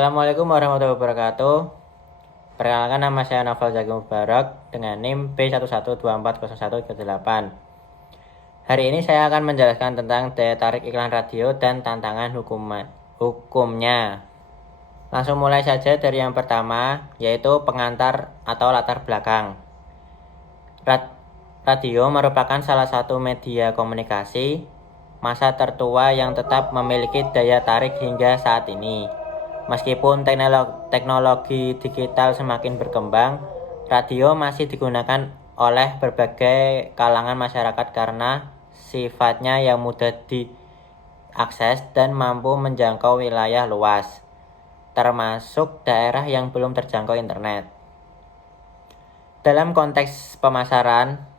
Assalamualaikum warahmatullahi wabarakatuh. Perkenalkan, nama saya Novel Zaki Mubarak dengan NIM B11240138. Hari ini saya akan menjelaskan tentang daya tarik iklan radio dan tantangan hukumnya. Langsung mulai saja dari yang pertama, yaitu pengantar atau latar belakang. Radio merupakan salah satu media komunikasi masa tertua yang tetap memiliki daya tarik hingga saat ini. Meskipun teknologi digital semakin berkembang, radio masih digunakan oleh berbagai kalangan masyarakat karena sifatnya yang mudah diakses dan mampu menjangkau wilayah luas, termasuk daerah yang belum terjangkau internet. Dalam konteks pemasaran,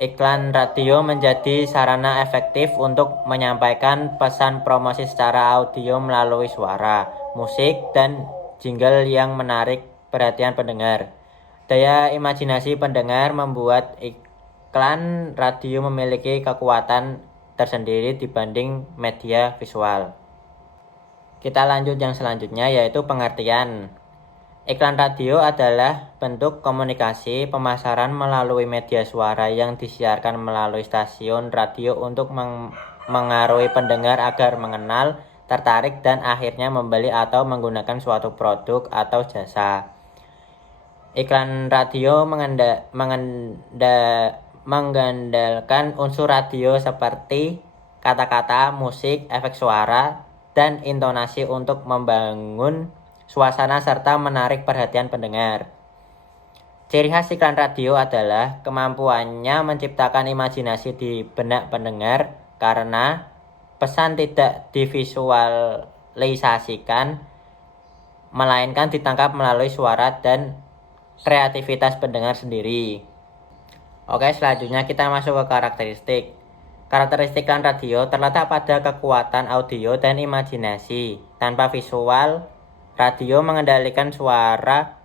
iklan radio menjadi sarana efektif untuk menyampaikan pesan promosi secara audio melalui suara, musik, dan jingle yang menarik perhatian pendengar. Daya imajinasi pendengar membuat iklan radio memiliki kekuatan tersendiri dibanding media visual. Kita lanjut yang selanjutnya, yaitu pengertian. Iklan radio adalah bentuk komunikasi pemasaran melalui media suara yang disiarkan melalui stasiun radio untuk mengaruhi pendengar agar mengenal, tertarik, dan akhirnya membeli atau menggunakan suatu produk atau jasa. Iklan radio mengandalkan unsur radio seperti kata-kata, musik, efek suara, dan intonasi untuk membangun suasana serta menarik perhatian pendengar. Ciri khas iklan radio adalah kemampuannya menciptakan imajinasi di benak pendengar karena pesan tidak divisualisasikan, melainkan ditangkap melalui suara dan kreativitas pendengar sendiri. Oke, selanjutnya kita masuk ke karakteristik. Karakteristik iklan radio terletak pada kekuatan audio dan imajinasi. Tanpa visual, radio mengendalikan suara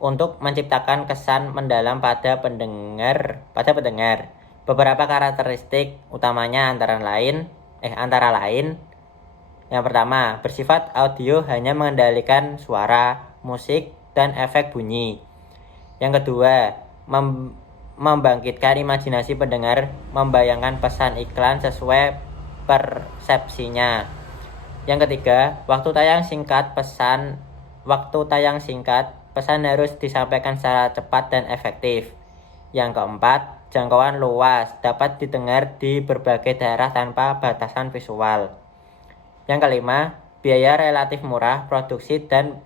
untuk menciptakan kesan mendalam pada pendengar. Beberapa karakteristik utamanya antara lain yang pertama, bersifat audio, hanya mengendalikan suara, musik, dan efek bunyi. Yang kedua, membangkitkan imajinasi pendengar, membayangkan pesan iklan sesuai persepsinya. Yang ketiga, waktu tayang singkat, pesan harus disampaikan secara cepat dan efektif. Yang keempat, jangkauan luas, dapat didengar di berbagai daerah tanpa batasan visual. Yang kelima, biaya relatif murah, produksi dan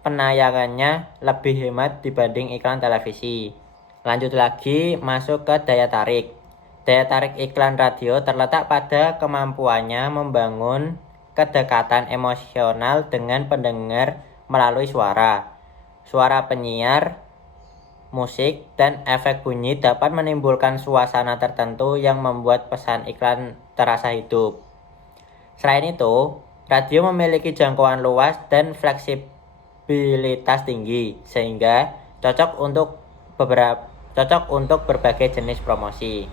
penayangannya lebih hemat dibanding iklan televisi. Lanjut lagi, masuk ke daya tarik. Daya tarik iklan radio terletak pada kemampuannya membangun kedekatan emosional dengan pendengar melalui suara penyiar, musik, dan efek bunyi dapat menimbulkan suasana tertentu yang membuat pesan iklan terasa hidup. Selain itu, radio memiliki jangkauan luas dan fleksibilitas tinggi, sehingga cocok untuk berbagai jenis promosi.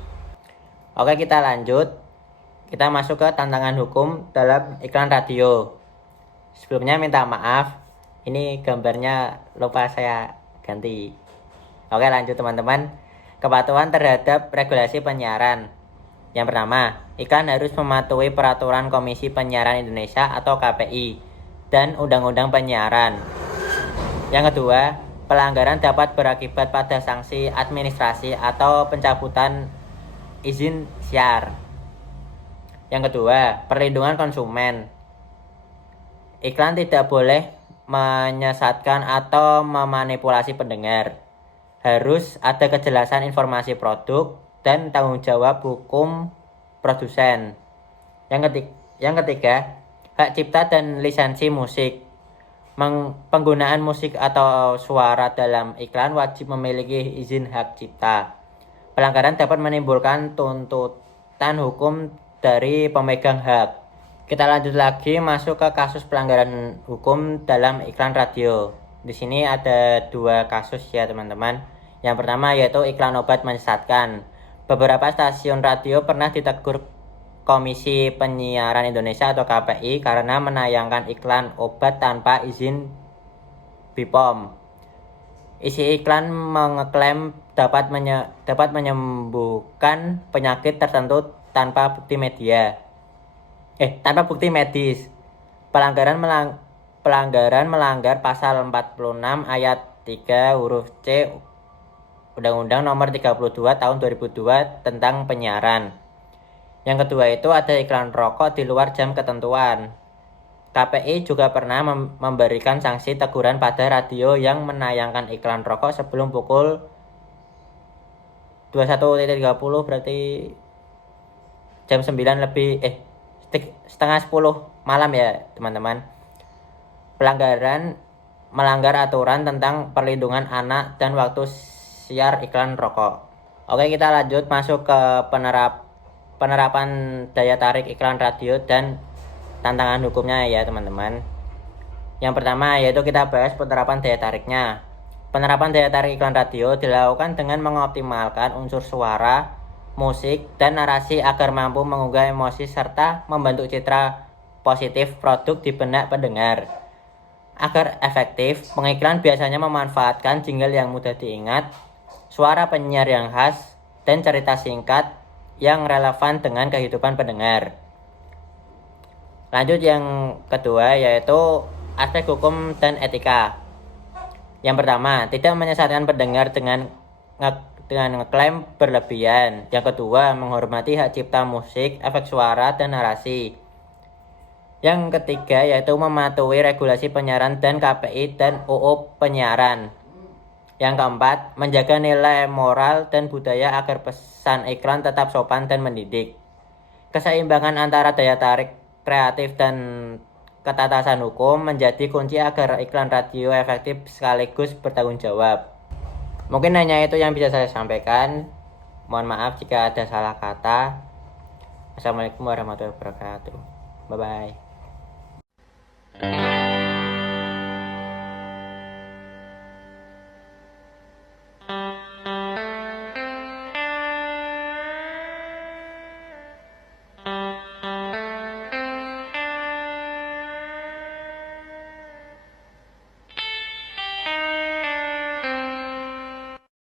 Oke, kita lanjut. Kita masuk ke tantangan hukum dalam iklan radio. Sebelumnya minta maaf, ini gambarnya lupa saya ganti. Oke, lanjut teman-teman. Kepatuhan terhadap regulasi penyiaran. Yang pertama, iklan harus mematuhi peraturan Komisi Penyiaran Indonesia atau KPI dan Undang-Undang Penyiaran. Yang kedua, pelanggaran dapat berakibat pada sanksi administrasi atau pencabutan izin siar. Yang kedua, perlindungan konsumen. Iklan tidak boleh menyesatkan atau memanipulasi pendengar. Harus ada kejelasan informasi produk dan tanggung jawab hukum produsen. Yang ketiga, hak cipta dan lisensi musik. Penggunaan musik atau suara dalam iklan wajib memiliki izin hak cipta. Pelanggaran dapat menimbulkan tuntutan hukum dari pemegang hak. Kita lanjut lagi, masuk ke kasus pelanggaran hukum dalam iklan radio. Di sini ada 2 kasus ya teman-teman. Yang pertama yaitu iklan obat menyesatkan. Beberapa stasiun radio pernah ditegur Komisi Penyiaran Indonesia atau KPI karena menayangkan iklan obat tanpa izin BPOM. Isi iklan mengeklaim dapat menyembuhkan penyakit tertentu tanpa bukti medis. Pelanggaran melanggar pasal 46 ayat 3 huruf C Undang-Undang Nomor 32 Tahun 2002 tentang penyiaran. Yang kedua itu ada iklan rokok di luar jam ketentuan. KPI juga pernah memberikan sanksi teguran pada radio yang menayangkan iklan rokok sebelum pukul 21.30, berarti jam 9 lebih setengah 10 malam ya teman-teman. Melanggar aturan tentang perlindungan anak dan waktu siar iklan rokok. Oke, kita lanjut masuk ke penerapan daya tarik iklan radio dan tantangan hukumnya ya teman-teman. Yang pertama yaitu kita bahas penerapan daya tariknya. Penerapan daya tarik iklan radio dilakukan dengan mengoptimalkan unsur suara, musik, dan narasi agar mampu menggugah emosi serta membentuk citra positif produk di benak pendengar. Agar efektif, pengiklan biasanya memanfaatkan jingle yang mudah diingat, suara penyiar yang khas, dan cerita singkat yang relevan dengan kehidupan pendengar. Lanjut yang kedua yaitu aspek hukum dan etika. Yang pertama, tidak menyesatkan pendengar dengan ngeklaim berlebihan. Yang kedua, menghormati hak cipta musik, efek suara, dan narasi. Yang ketiga yaitu mematuhi regulasi penyiaran dan KPI dan UU penyiaran. Yang keempat, menjaga nilai moral dan budaya agar pesan iklan tetap sopan dan mendidik. Keseimbangan antara daya tarik kreatif dan ketatasan hukum menjadi kunci agar iklan radio efektif sekaligus bertanggung jawab. Mungkin hanya itu yang bisa saya sampaikan. Mohon maaf jika ada salah kata. Assalamualaikum warahmatullahi wabarakatuh. Bye-bye.